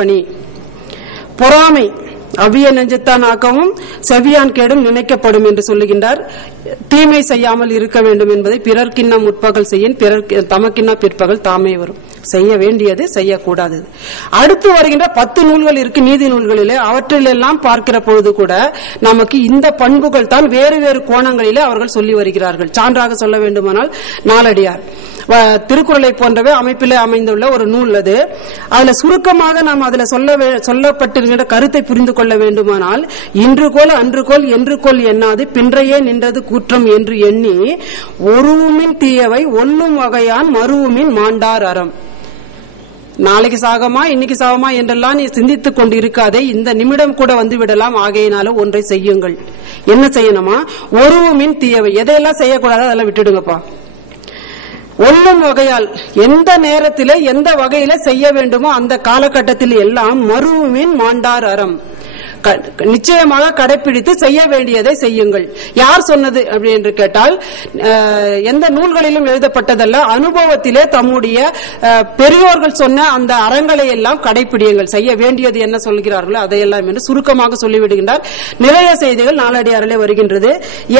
பணி. பொறாமை அவ்விய நெஞ்சத்தான் ஆக்கவும் செவியான் கேடும் நினைக்கப்படும் என்று சொல்லுகின்றார். தீமை செய்யாமல் இருக்க வேண்டும் என்பதை பிறர்க்கின்ன முற்பகல் செய்யும் பிறர் தமக்கின்ன பிற்பகல் தாமே வரும். செய்ய வேண்டியது செய்யக்கூடாது. அடுத்து வருகின்ற பத்து நூல்கள் இருக்கு நீதி நூல்களிலே. அவற்றிலெல்லாம் பார்க்கிற பொழுது கூட நமக்கு இந்த பண்புகள் தான் வேறு வேறு கோணங்களிலே அவர்கள் சொல்லி வருகிறார்கள். சான்றாக சொல்ல வேண்டுமானால் நாளடியார் திருக்குறளை போன்றவை அமைப்பில் அமைந்துள்ள ஒரு நூல் அது. அதுல சுருக்கமாக நாம் அதுல சொல்ல வே- சொல்லப்பட்டிருக்கின்ற கருத்தை புரிந்து கொள்ள வேண்டுமானால் இன்று கோல் அன்று கோல் என்று கோல் எண்ணாது பின்றையே நின்றது கூற்றம் என்று எண்ணி ஒருவுமின் தீயவை ஒல்லும் வகையான் மறுவுமின் மாண்டார் அறம். நாளைக்கு சாகமா இன்னைக்கு சாகமா என்றெல்லாம் நீ சிந்தித்துக் கொண்டு இருக்காதே இந்த நிமிடம் கூட வந்து விடலாம் ஆகையினால ஒன்றை செய்யுங்கள். என்ன செய்யணுமா? ஒருவுமின் தீயவை. எதையெல்லாம் செய்யக்கூடாதோ அதெல்லாம் விட்டுடுங்கப்பா. ஒல்லும் வகையால் எந்த நேரத்திலே எந்த வகையில செய்ய வேண்டுமோ அந்த காலகட்டத்தில் எல்லாம் மருவின் மாண்டார் அறம். நிச்சயமாக கடைபிடித்து செய்ய வேண்டியதை செய்யுங்கள். யார் சொன்னது அப்படி என்று கேட்டால் எந்த நூல்களிலும் எழுதப்பட்டதல்ல அனுபவத்திலே தம்முடைய பெரியோர்கள் சொன்ன அந்த அறங்களை எல்லாம் கடைபிடியுங்கள் செய்ய வேண்டியது என்ன சொல்கிறார்களோ அதையெல்லாம் என்று சுருக்கமாக சொல்லிவிடுகின்றார். நிறைய செய்திகள் நாளடியாரிலே வருகின்றது.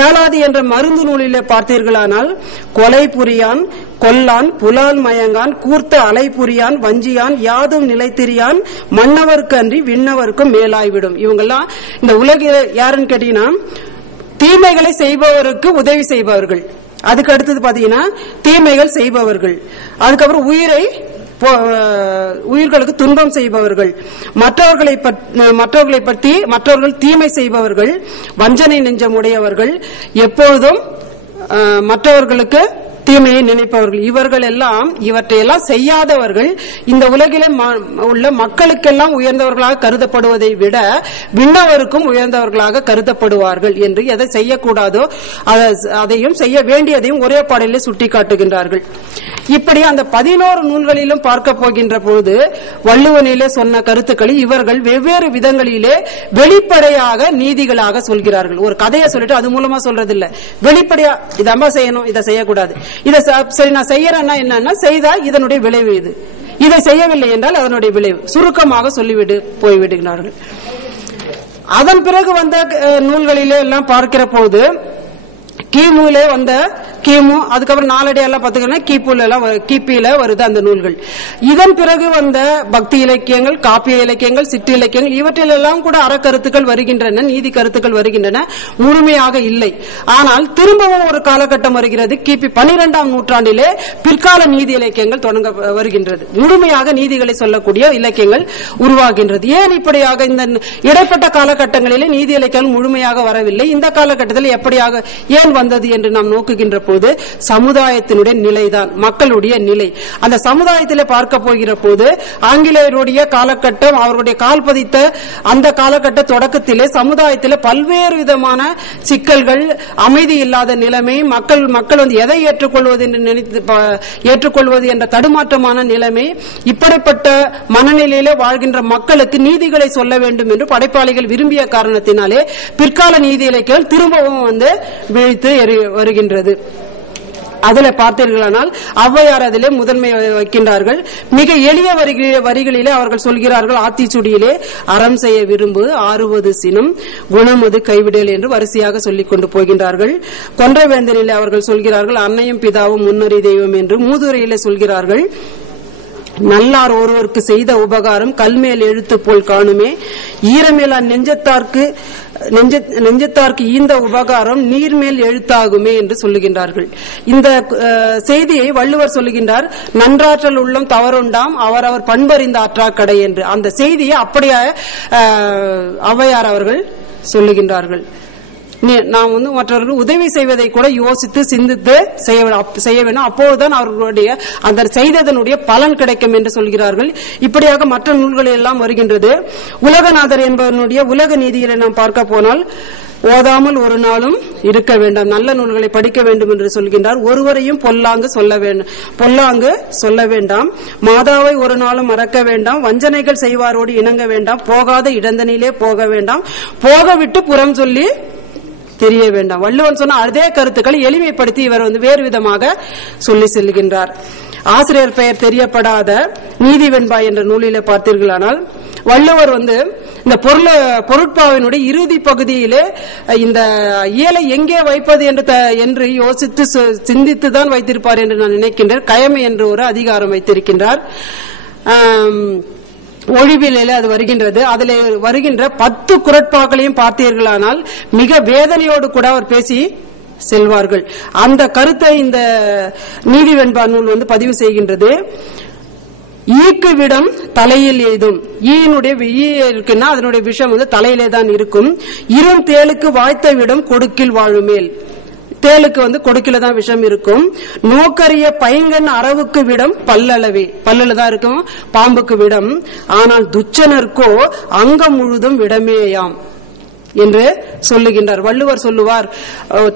ஏழாவது என்ற மருந்து நூலிலே பார்த்தீர்களானால் கொலை புரியான் கொல்லான் புலால் மயங்கான் கூர்த்த அலை புரியான் வஞ்சியான் யாதும் நிலைத்திரியான் மன்னவர்க்கு அன்றி விண்ணவர்க்கும் மேலாய்விடும். இவங்கெல்லாம் இந்த உலக யாருன்னு கேட்டீங்கன்னா தீமைகளை செய்பவருக்கு உதவி செய்பவர்கள். அதுக்கு அடுத்தது பாத்தீங்கன்னா தீமைகள் செய்பவர்கள். அதுக்கப்புறம் உயிரை போ- உயிர்களுக்கு துன்பம் செய்பவர்கள். மற்றவர்களை மற்றவர்களை பற்றி மற்றவர்கள் தீமை செய்பவர்கள் வஞ்சனை நெஞ்சம் உடையவர்கள். எப்பொழுதும் மற்றவர்களுக்கு தீமையை நினைப்பவர்கள். இவர்கள் எல்லாம் இவற்றையெல்லாம் செய்யாதவர்கள் இந்த உலகிலே ம- உள்ள மக்களுக்கெல்லாம் உயர்ந்தவர்களாக கருதப்படுவதை விட விண்ணவருக்கும் உயர்ந்தவர்களாக கருதப்படுவார்கள் என்று எதை செய்யக்கூடாதோ அதையும் செய்ய வேண்டியதையும் ஒரே பாடலிலே சுட்டிக்காட்டுகின்றார்கள். இப்படி அந்த பதினோரு நூல்களிலும் பார்க்க போகின்ற போது வள்ளுவனிலே சொன்ன கருத்துக்களை இவர்கள் வெவ்வேறு விதங்களிலே வெளிப்படையாக நீதிகளாக சொல்கிறார்கள். ஒரு கதையை சொல்லிட்டு அது மூலமா சொல்றதில்ல. வெளிப்படையா இதம்மா செய்யணும் இதை செய்யக்கூடாது. இதை சரி நான் செய்யறேன்னா என்னன்னா செய்தால் இதனுடைய விளைவு இது. இதை செய்யவில்லை என்றால் அதனுடைய விளைவு. சுருக்கமாக சொல்லிவிடு போய்விடுகிறார்கள். அதன் பிறகு வந்த நூல்களிலே எல்லாம் பார்க்கிற போது கிமுலே வந்த கிமு அதுக்கப்புறம் நாளடியெல்லாம் எல்லாம் கிபுல எல்லாம் கிபியில வருது அந்த நூல்கள். இதன் பிறகு வந்த பக்தி இலக்கியங்கள் காப்பிய இலக்கியங்கள் சிற்று இலக்கியங்கள் இவற்றிலெல்லாம் கூட அறக்கருத்துக்கள் வருகின்றன நீதி கருத்துக்கள் வருகின்றன முழுமையாக இல்லை. ஆனால் திரும்பவும் ஒரு காலகட்டம் வருகிறது கிபி பனிரெண்டாம் நூற்றாண்டிலே பிற்கால நீதி இலக்கியங்கள் தொடங்க வருகின்றது. முழுமையாக நீதிகளை சொல்லக்கூடிய இலக்கியங்கள் உருவாகின்றது. ஏன் இப்படியாக இந்த இடைப்பட்ட காலகட்டங்களிலே நீதி இலக்கியங்கள் முழுமையாக வரவில்லை? இந்த காலகட்டத்தில் எப்படியாக ஏன் வந்தது என்று நாம் நோக்குகின்ற போது சமுதாயத்தினுடைய நிலைதான் மக்களுடைய நிலை. அந்த சமுதாயத்தில் பார்க்க போகிற போது ஆங்கிலேயருடைய காலகட்டம் அவர்களுடைய கால் பதித்த அந்த காலகட்ட தொடக்கத்திலே சமுதாயத்தில் பல்வேறு விதமான சிக்கல்கள் அமைதி இல்லாத நிலைமை மக்கள் மக்கள் வந்து எதை ஏற்றுக்கொள்வது என்று நினைத்து ஏற்றுக்கொள்வது என்ற தடுமாற்றமான நிலைமை இப்படிப்பட்ட மனநிலையிலே வாழ்கின்ற மக்களுக்கு நீதிகளை சொல்ல வேண்டும் என்று படைப்பாளிகள் விரும்பிய காரணத்தினாலே பிற்கால நீதி இலக்கியம் திரும்பவும் வந்து விழித்து வருகின்றது. அதுல பார்த்தீர்களானால் ஔவையார் அதிலே முதன்மை வைக்கின்றார்கள் மிக எளிய வரிகளிலே வரிகளிலே அவர்கள் சொல்கிறார்கள் ஆத்திச்சுடியிலே அறம் செய்ய விரும்பு ஆறுவது சினம் குணமது கைவிடல் என்று வரிசையாக சொல்லிக் கொண்டு போகின்றார்கள். கொன்றவேந்தனிலே அவர்கள் சொல்கிறார்கள் அன்னையும் பிதாவும் முன்னறி தெய்வம் என்று மூதுரையிலே சொல்கிறார்கள். நல்லார் ஒருவருக்கு செய்த உபகாரம் கல்மேல் எழுத்து போல் காணுமே. ஈரமேலா நெஞ்சத்தார்க்கு நெஞ்சத்தார்க்கு ஈந்த உபகாரம் நீர்மேல் எழுத்தாகுமே என்று சொல்லுகின்றார்கள். இந்த செய்தியை வள்ளுவர் சொல்லுகின்றார் நன்றாற்றல் உள்ளம் தவறுண்டாம் அவர் அவர் பண்பறிந்த ஆற்றாக்கடை என்று. அந்த செய்தியை அப்படியே அஹ், ஔவையார் அவர்கள் சொல்லுகின்றார்கள். நாம் வந்து மற்றவர்கள் உதவி செய்வதை கூட யோசித்து சிந்தித்து செய்ய செய்ய வேண்டும். அப்போதுதான் அவர்களுடைய அந்த செய்ததனுடைய பலன் கிடைக்கும் என்று சொல்கிறார்கள். இப்படியாக மற்ற நூல்களில் எல்லாம் வருகின்றது. உலகநாதர் என்பவனுடைய உலக நீதிகளை நாம் பார்க்க போனால் ஓதாமல் ஒரு நாளும் இருக்க வேண்டாம். நல்ல நூல்களை படிக்க வேண்டும் என்று சொல்கின்றார். ஒருவரையும் பொல்லாங்கு சொல்ல வேண்டும் பொல்லாங்கு சொல்ல வேண்டாம். மாதாவை ஒரு நாளும் மறக்க வேண்டாம். வஞ்சனைகள் செய்வாரோடு இணங்க வேண்டாம். போகாத இடந்தனிலே போக வேண்டாம். போக விட்டு புறம் சொல்லி தெரிய வேண்டாம். வள்ளுவன் சொன்ன அதே கருத்துக்களை எளிமைப்படுத்தி இவர் வந்து வேறு விதமாக சொல்லி செல்கின்றார். ஆசிரியர் பெயர் தெரியப்படாத நீதி வெண்பா என்ற நூலில பார்த்தீர்களானால் வள்ளுவர் வந்து இந்த பொருள் பொருட்பாவினுடைய இறுதி பகுதியிலே இந்த இயலை எங்கே வைப்பது என்று த- என்று யோசித்து சு- சிந்தித்து தான் வைத்திருப்பார் என்று நான் நினைக்கின்றேன். கயமை என்று ஒரு அதிகாரம் வைத்திருக்கின்றார். ஒழிவிலையில அது வருகின்றது. அதில் வருகின்ற பத்து குரட்பாக்களையும் பார்த்தீர்களானால் மிக வேதனையோடு கூட அவர் பேசி செல்வார்கள். அந்த கருத்தை இந்த நீதி வெண்பா நூல் வந்து பதிவு செய்கின்றது. ஈக்கு விடம் தலையில் எய்தும் ஈயினுடைய ஈ இருக்குன்னா அதனுடைய விஷம் வந்து தலையிலே தான் இருக்கும். இரும் தேளுக்கு வாய்த்த விடம் கொடுக்கில் வாழுமேல். தேளுக்கு வந்து கொடுக்கல தான் விஷம் இருக்கும். நோக்கரிய பைங்கன் அரவுக்கு விடம் பல்லளவே. பல்லல தான் இருக்கும் பாம்புக்கு விடம். ஆனால் துச்சனருக்கோ அங்கம் முழுதும் விடமேயாம் என்று சொல்லுகின்றார். வள்ளுவர் சொல்லுவார்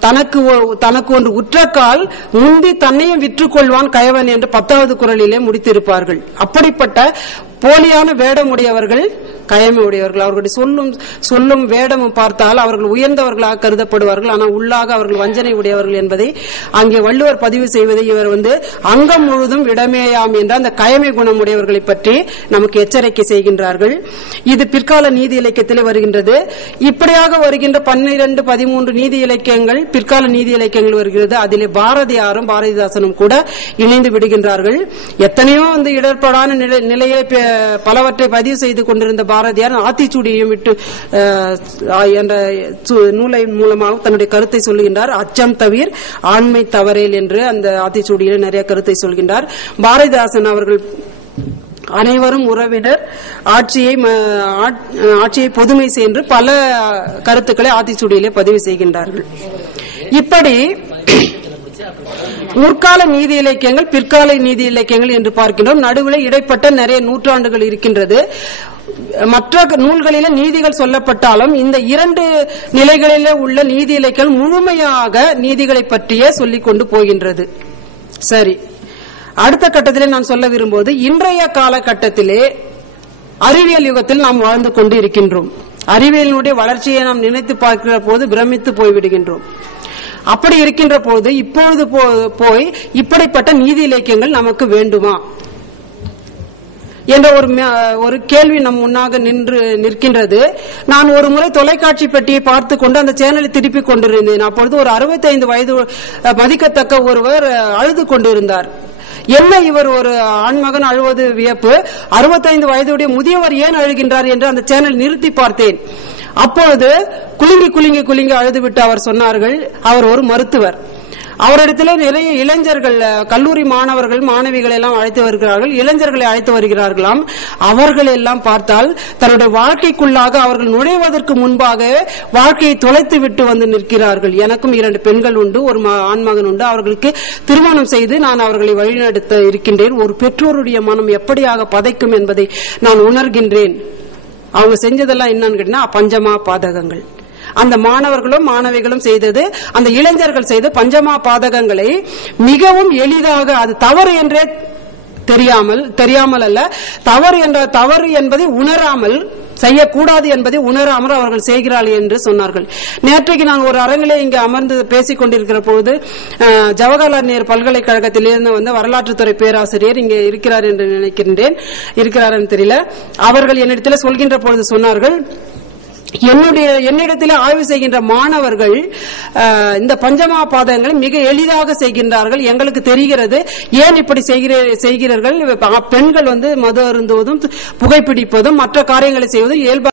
தனக்கு தனக்கு ஒன்று உற்றக்கால் முந்தி தன்னையும் விற்றுக் கொள்வான் கயவன் என்று பத்தாவது குரலிலே முடித்திருப்பார்கள். அப்படிப்பட்ட போலியான வேடமுடையவர்கள் கயமை உடையவர்கள் அவர்களுடைய சொல்லும் சொல்லும் வேடமும் பார்த்தால் அவர்கள் உயர்ந்தவர்களாக கருதப்படுவார்கள். ஆனால் உள்ளாக அவர்கள் வஞ்சனை உடையவர்கள் என்பதை அங்கே வள்ளுவர் பதிவு செய்வதை இவர் வந்து அங்கம் முழுதும் இடமேயாம் என்ற அந்த கயமை குணம் உடையவர்களை பற்றி நமக்கு எச்சரிக்கை செய்கின்றார்கள். இது பிற்கால நீதி இலக்கியத்திலே வருகின்றது. இப்படியாக வருகின்ற பன்னிரண்டு பதிமூன்று நீதி இலக்கியங்கள் பிற்கால நீதி இலக்கியங்கள் வருகிறது. அதிலே பாரதியாரும் பாரதிதாசனும் கூட இணைந்து விடுகின்றார்கள். எத்தனையோ வந்து இடர்படான நிலை- நிலையை பலவற்றை பதிவு செய்து கொண்டிருந்த பாரதியார் ஆத்திச்சூடியையும் விட்டு என்ற நூலை மூலமாக தன்னுடைய கருத்தை சொல்லுகின்றார். அச்சம் தவிர் ஆண்மை தவறேல் என்று அந்த ஆத்திச்சூடியில் நிறைய கருத்தை சொல்கின்றார். பாரதிதாசன் அவர்கள் அனைவரும் உறவினர் ஆட்சியை ஆட்- ஆட்சியை பொதுமை சென்று பல கருத்துக்களை ஆத்திச்சூடியிலே பதிவு செய்கின்றார்கள். இப்படி முற்கால நீதி இலக்கியங்கள் பிற்கால நீதி இலக்கியங்கள் என்று பார்க்கின்றோம். நடுவில் இடைப்பட்ட நிறைய நூற்றாண்டுகள் இருக்கின்றது. மற்ற நூல்களில நீதிகள் சொல்லப்பட்டாலும் இந்த இரண்டு நிலைகளிலே உள்ள நீதி இலக்கியங்கள் முழுமையாக நீதிகளை பற்றியே சொல்லிக் கொண்டு போகின்றது. சரி. அடுத்த கட்டத்திலே நான் சொல்ல விரும்புவது இன்றைய காலகட்டத்திலே அறிவியல் யுகத்தில் நாம் வாழ்ந்து கொண்டு இருக்கின்றோம். அறிவியலினுடைய வளர்ச்சியை நாம் நினைத்து பார்க்கிற போது பிரமித்து போய்விடுகின்றோம் அப்படி இருக்கின்ற போது இப்பொழுது போ- போய் இப்படிப்பட்ட நீதி இலக்கியங்கள் நமக்கு வேண்டுமா? என்ற ஒரு ஒரு கேள்வி நம் முன்னாக நின்று நிற்கின்றது. நான் ஒரு முறை தொலைக்காட்சி பெட்டியை பார்த்து கொண்டு அந்த சேனலை திருப்பி கொண்டிருந்தேன். அப்பொழுது ஒரு 65 வயது மதிக்கத்தக்க ஒருவர் அழுது கொண்டிருந்தார். என்ன இவர் ஒரு ஆண்மகன் அழுவது வியப்பு? 65 வயதுடைய முதியவர் ஏன் அழுகின்றார் என்று அந்த சேனல் நிறுத்தி பார்த்தேன். அப்பொழுது குலுங்கி குலுங்கி குலுங்கி அழுதுவிட்டு அவர் சொன்னார்கள் அவர் ஒரு மருத்துவர். அவரிடத்திலே நிறைய இளைஞர்கள் கல்லூரி மாணவர்கள் மாணவிகளை எல்லாம் அழைத்து வருகிறார்கள் இளைஞர்களை அழைத்து வருகிறார்களாம். அவர்கள் எல்லாம் பார்த்தால் தன்னுடைய வாழ்க்கைக்குள்ளாக அவர்கள் நுழைவதற்கு முன்பாக வாழ்க்கையை தொலைத்து விட்டு வந்து நிற்கிறார்கள். எனக்கும் இரண்டு பெண்கள் உண்டு ஒரு ம- ஆண்மகன் உண்டு. அவர்களுக்கு திருமணம் செய்து நான் அவர்களை வழிநடத்த இருக்கின்றேன். ஒரு பெற்றோருடைய மனம் எப்படியாக பதைக்கும் என்பதை நான் உணர்கின்றேன். அவங்க செஞ்சதெல்லாம் என்னன்னு கேட்டீங்கன்னா பஞ்சமா பாதகங்கள். அந்த மாணவர்களும் மாணவிகளும் செய்தது அந்த இளைஞர்கள் செய்த பஞ்சமா பாதகங்களை மிகவும் எளிதாக அது தவறு என்றே தெரியாமல் தெரியாமல் அல்ல தவறு என்ற தவறு என்பதை உணராமல் செய்யக்கூடாது என்பதை உணராமல் அவர்கள் செய்கிறார்கள் என்று சொன்னார்கள். நேற்றைக்கு நான் ஒரு அரங்கிலே இங்கு அமர்ந்து பேசிக் கொண்டிருக்கிற போது ஜவஹர்லால் நேரு பல்கலைக்கழகத்திலிருந்து வந்து வரலாற்றுத்துறை பேராசிரியர் இங்கே இருக்கிறார் என்று நினைக்கின்றேன் இருக்கிறார் என்று தெரியல. அவர்கள் என்னிடத்தில் சொல்கின்ற பொழுது சொன்னார்கள் என்னுடைய என்னிடத்தில் ஆய்வு செய்கின்ற மாணவர்கள் இந்த பஞ்சமா பாதகங்களை மிக எளிதாக செய்கின்றார்கள். எங்களுக்கு தெரிகிறது. ஏன் இப்படி செய்கிற- செய்கிறீர்கள்? பெண்கள் வந்து மது அருந்துவதும் புகைப்பிடிப்பதும் மற்ற காரியங்களை செய்வதும் இயல்பாக